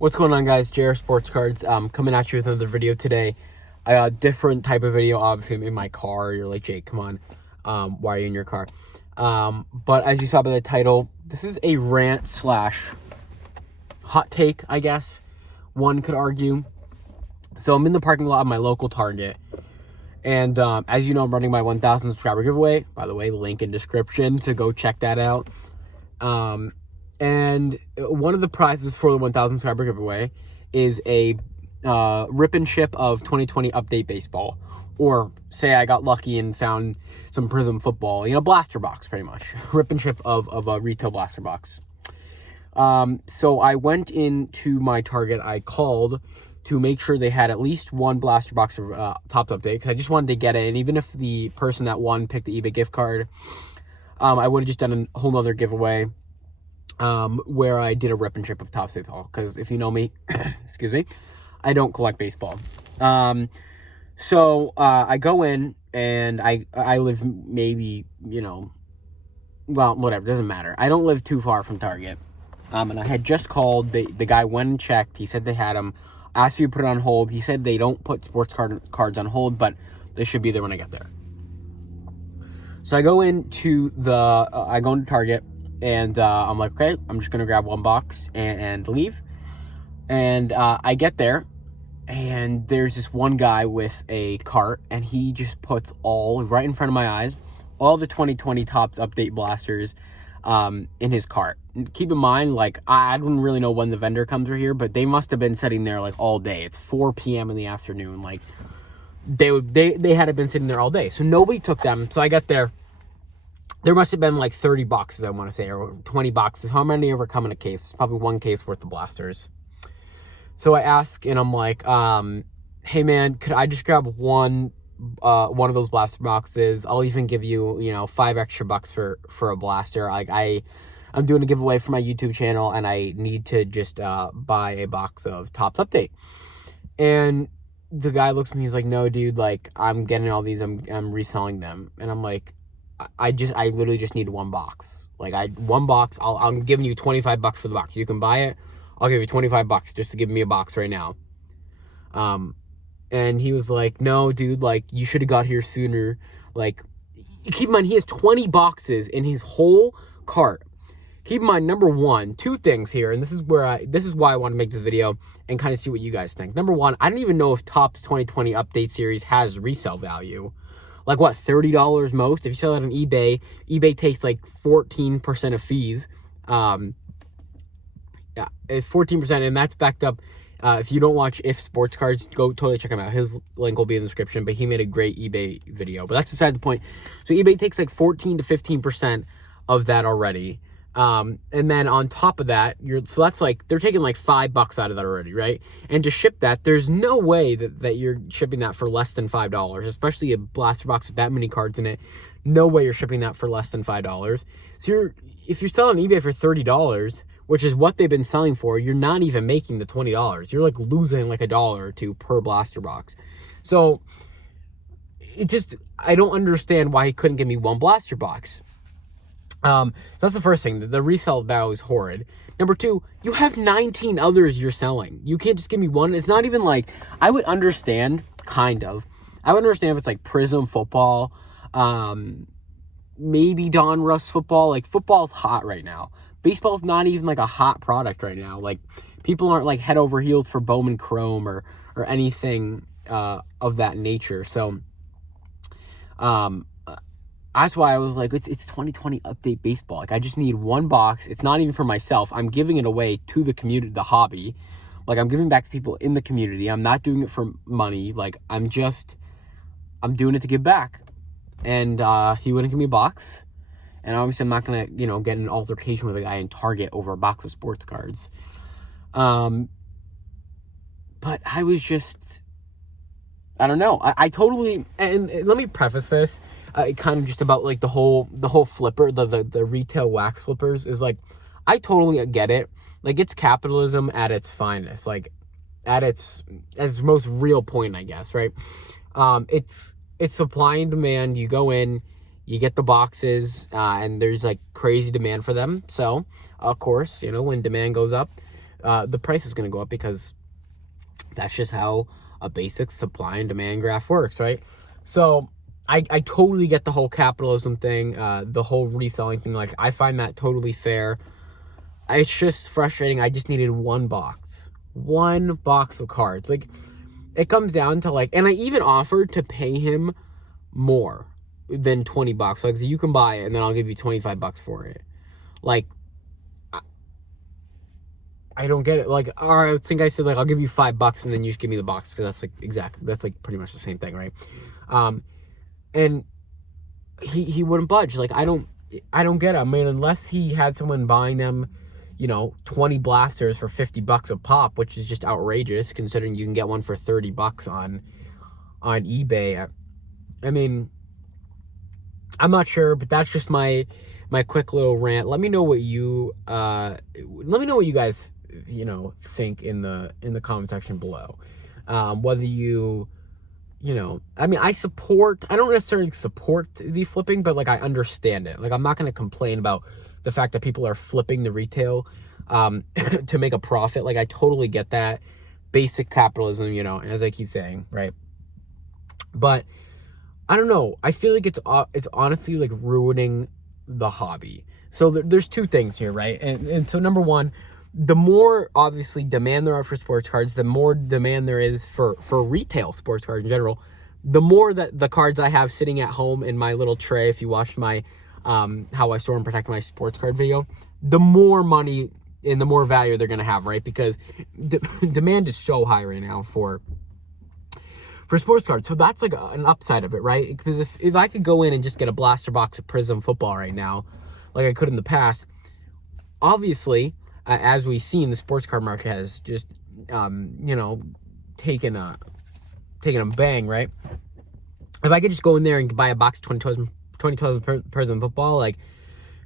What's going on, guys? JR Sports Cards coming at you with another video today. A different type of video. Obviously, I'm in my car. You're like, Jake, come on. Why are you in your car? But as you saw by the title, this is a rant slash hot take, I guess one could argue. So I'm in the parking lot of my local Target. And as you know, I'm running my 1,000 subscriber giveaway. By the way, link in description to go check that out. And one of the prizes for the 1,000 subscriber giveaway is a rip and ship of 2020 Update Baseball. Or say I got lucky and found some Prism football, blaster box pretty much. Rip and ship of a retail blaster box. So I went into my Target. I called to make sure they had at least one blaster box of Topps Update, because I just wanted to get it. And even if the person that won picked the eBay gift card, I would have just done a whole nother giveaway. Where I did a rip and ship of Topps Baseball, because if you know me, excuse me, I don't collect baseball. So I go in and I live maybe, well, whatever, doesn't matter. I don't live too far from Target. And I had just called, the guy went and checked, he said they had them, asked if you put it on hold. He said they don't put sports cards on hold, but they should be there when I get there. So I go into Target. And I'm like, okay, I'm just going to grab one box and leave. And I get there, and there's this one guy with a cart, and he just puts right in front of my eyes, all the 2020 Topps Update blasters in his cart. And keep in mind, I don't really know when the vendor comes through here, but they must have been sitting there, all day. It's 4 p.m. in the afternoon. They had been sitting there all day. So nobody took them. So I got there. There must have been 30 boxes, I want to say, or 20 boxes. How many ever come in a case? Probably one case worth of blasters. So I ask, and I'm like, hey man, could I just grab one of those blaster boxes? I'll even give you, $5 extra for a blaster. I'm doing a giveaway for my YouTube channel, and I need to just buy a box of Topps Update. And the guy looks at me, he's like, no, dude, I'm getting all these, I'm reselling them. And I'm like, I literally just need one box. One box, I'm giving you $25 for the box. You can buy it. I'll give you $25 just to give me a box right now. And he was like, no, dude, you should have got here sooner. Keep in mind, he has 20 boxes in his whole cart. Keep in mind, number one, two things here, and this is why I want to make this video and kind of see what you guys think. Number one, I don't even know if Topps 2020 Update Series has resale value. What, $30 most? If you sell it on eBay, eBay takes 14% of fees. Yeah, 14%, and that's backed up. If you don't watch If Sports Cards, go totally check him out. His link will be in the description, but he made a great eBay video. But that's beside the point. So eBay takes 14 to 15% of that already. And then on top of that, so that's they're taking $5 out of that already, right? And to ship that, there's no way that you're shipping that for less than $5, especially a blaster box with that many cards in it. No way you're shipping that for less than $5. So if you're selling on eBay for $30, which is what they've been selling for, you're not even making the $20. You're losing $1 or $2 per blaster box. So I don't understand why he couldn't give me one blaster box. So that's the first thing. The resale value is horrid. Number two, you have 19 others you're selling. You can't just give me one. It's not even I would understand, kind of. I would understand if it's Prism football, maybe Don Russ football. Football's hot right now. Baseball's not even a hot product right now. People aren't head over heels for Bowman Chrome or anything of that nature. So, that's why I was it's 2020 Update Baseball. I just need one box. It's not even for myself. I'm giving it away to the community, the hobby. I'm giving back to people in the community. I'm not doing it for money. I'm doing it to give back. And he wouldn't give me a box. And obviously I'm not going to, get in an altercation with a guy in Target over a box of sports cards. But I was just, I don't know. I totally, and let me preface this. Kind of just about the whole flipper, the retail wax flippers is I totally get it. It's capitalism at its finest, at its most real point, I guess, right? It's supply and demand. You go in, you get the boxes, and there's crazy demand for them. So of course, when demand goes up, the price is going to go up because that's just how a basic supply and demand graph works, right? So I totally get the whole capitalism thing, the whole reselling thing. Like, I find that totally fair. It's just frustrating. I just needed one box of cards. Like, it comes down to, like, and I even offered to pay him more than $20. Like, so you can buy it and then I'll give you $25 for it. Like, I don't get it. Like, all right, I think I said, like, I'll give you $5 and then you just give me the box, because that's like pretty much the same thing, right? And he wouldn't budge. Like, I don't get it. I mean, unless he had someone buying them, 20 blasters for $50 a pop, which is just outrageous considering you can get one for $30 on eBay. I mean, I'm not sure, but that's just my quick little rant. Let me know what you guys think in the comment section below. Whether I mean, I don't necessarily support the flipping, but, like, I understand it. Like, I'm not going to complain about the fact that people are flipping the retail to make a profit. Like, I totally get that. Basic capitalism, as I keep saying, right? But I don't know. I feel like it's honestly, like, ruining the hobby. So there's two things here, right? And so, number one, the more, obviously, demand there are for sports cards, the more demand there is for retail sports cards in general. The more that the cards I have sitting at home in my little tray, if you watched my how I store and protect my sports card video, the more money and the more value they're going to have, right? Because demand is so high right now for sports cards. So that's, like, an upside of it, right? Because if I could go in and just get a blaster box of Prism football right now, like I could in the past, obviously, as we've seen, the sports card market has just, taken a bang, right? If I could just go in there and buy a box of 2012 Prism football, like,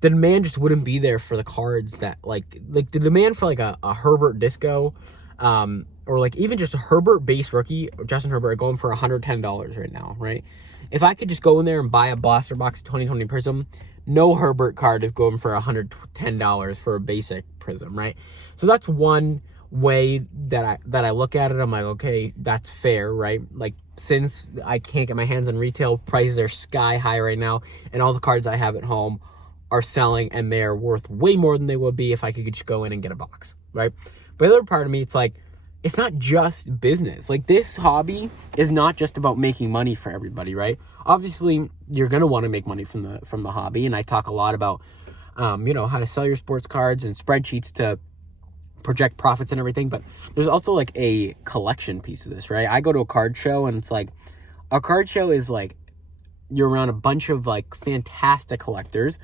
the demand just wouldn't be there for the cards that, like the demand for, like, a Herbert Disco, or, like, even just a Herbert base rookie, Justin Herbert, are going for $110 right now, right? If I could just go in there and buy a blaster box of 2020 Prism, no Herbert card is going for $110 for a basic Prism, right? So that's one way that I look at it. I'm like, okay, that's fair, right? Like, since I can't get my hands on retail, prices are sky high right now, and all the cards I have at home are selling, and they're worth way more than they would be if I could just go in and get a box, right? But the other part of me, it's like, it's not just business. Like, this hobby is not just about making money for everybody, right? Obviously, you're going to want to make money from the hobby, and I talk a lot about, how to sell your sports cards and spreadsheets to project profits and everything, but there's also, like, a collection piece of this, right? I go to a card show, and it's like, a card show is like, you're around a bunch of, like, fantastic collectors,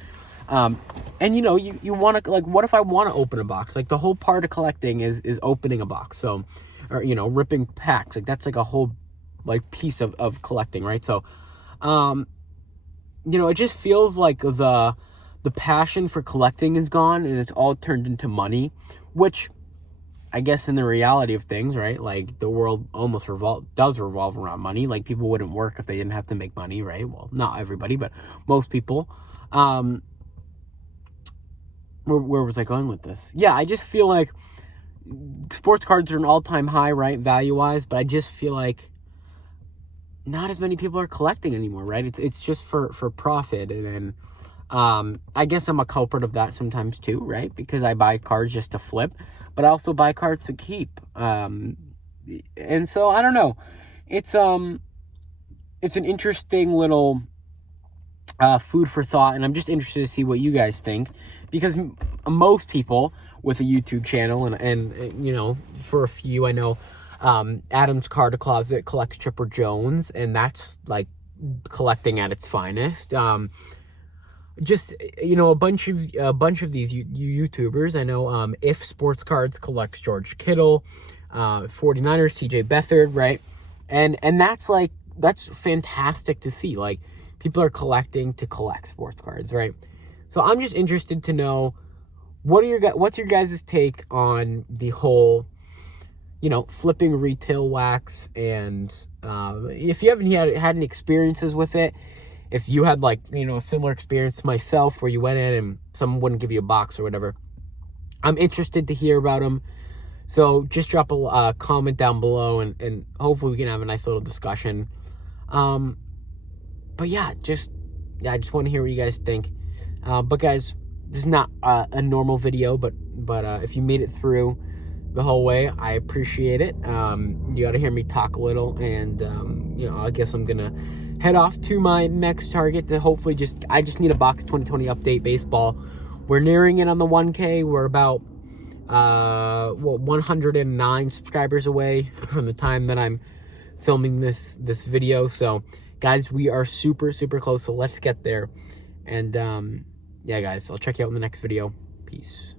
and you want to, like, what if I want to open a box? Like, the whole part of collecting is opening a box. So, or, ripping packs. Like, that's, like, a whole, like, piece of collecting, right? So, it just feels like the passion for collecting is gone, and it's all turned into money, which I guess in the reality of things, right? Like, the world almost does revolve around money. Like, people wouldn't work if they didn't have to make money, right? Well, not everybody, but most people. Where was I going with this? Yeah, I just feel like sports cards are an all-time high, right, value-wise, but I just feel like not as many people are collecting anymore, right? It's just for profit, and then I guess I'm a culprit of that sometimes too, right? Because I buy cards just to flip, but I also buy cards to keep. And so I don't know. It's an interesting little food for thought, and I'm just interested to see what you guys think, because most people with a YouTube channel, and for a few, I know Adam's Card Closet collects Chipper Jones, and that's, like, collecting at its finest. Just a bunch of these YouTubers. I know If Sports Cards collects George Kittle, 49ers TJ Beathard, right? And that's fantastic to see. Like, people are collecting to collect sports cards, right? So I'm just interested to know what's your guys' take on the whole, flipping retail wax, and if you haven't had any experiences with it, if you had, like, a similar experience to myself where you went in and someone wouldn't give you a box or whatever, I'm interested to hear about them. So just drop a comment down below, and hopefully we can have a nice little discussion. But yeah, I just want to hear what you guys think. But guys, this is not a normal video, but if you made it through the whole way, I appreciate it. You got to hear me talk a little, and I guess I'm gonna head off to my next target to hopefully I just need a box 2020 update baseball. We're nearing it on the 1K. We're about 109 subscribers away from the time that I'm filming this video. So guys, we are super close, so let's get there. And yeah guys, I'll check you out in the next video. Peace.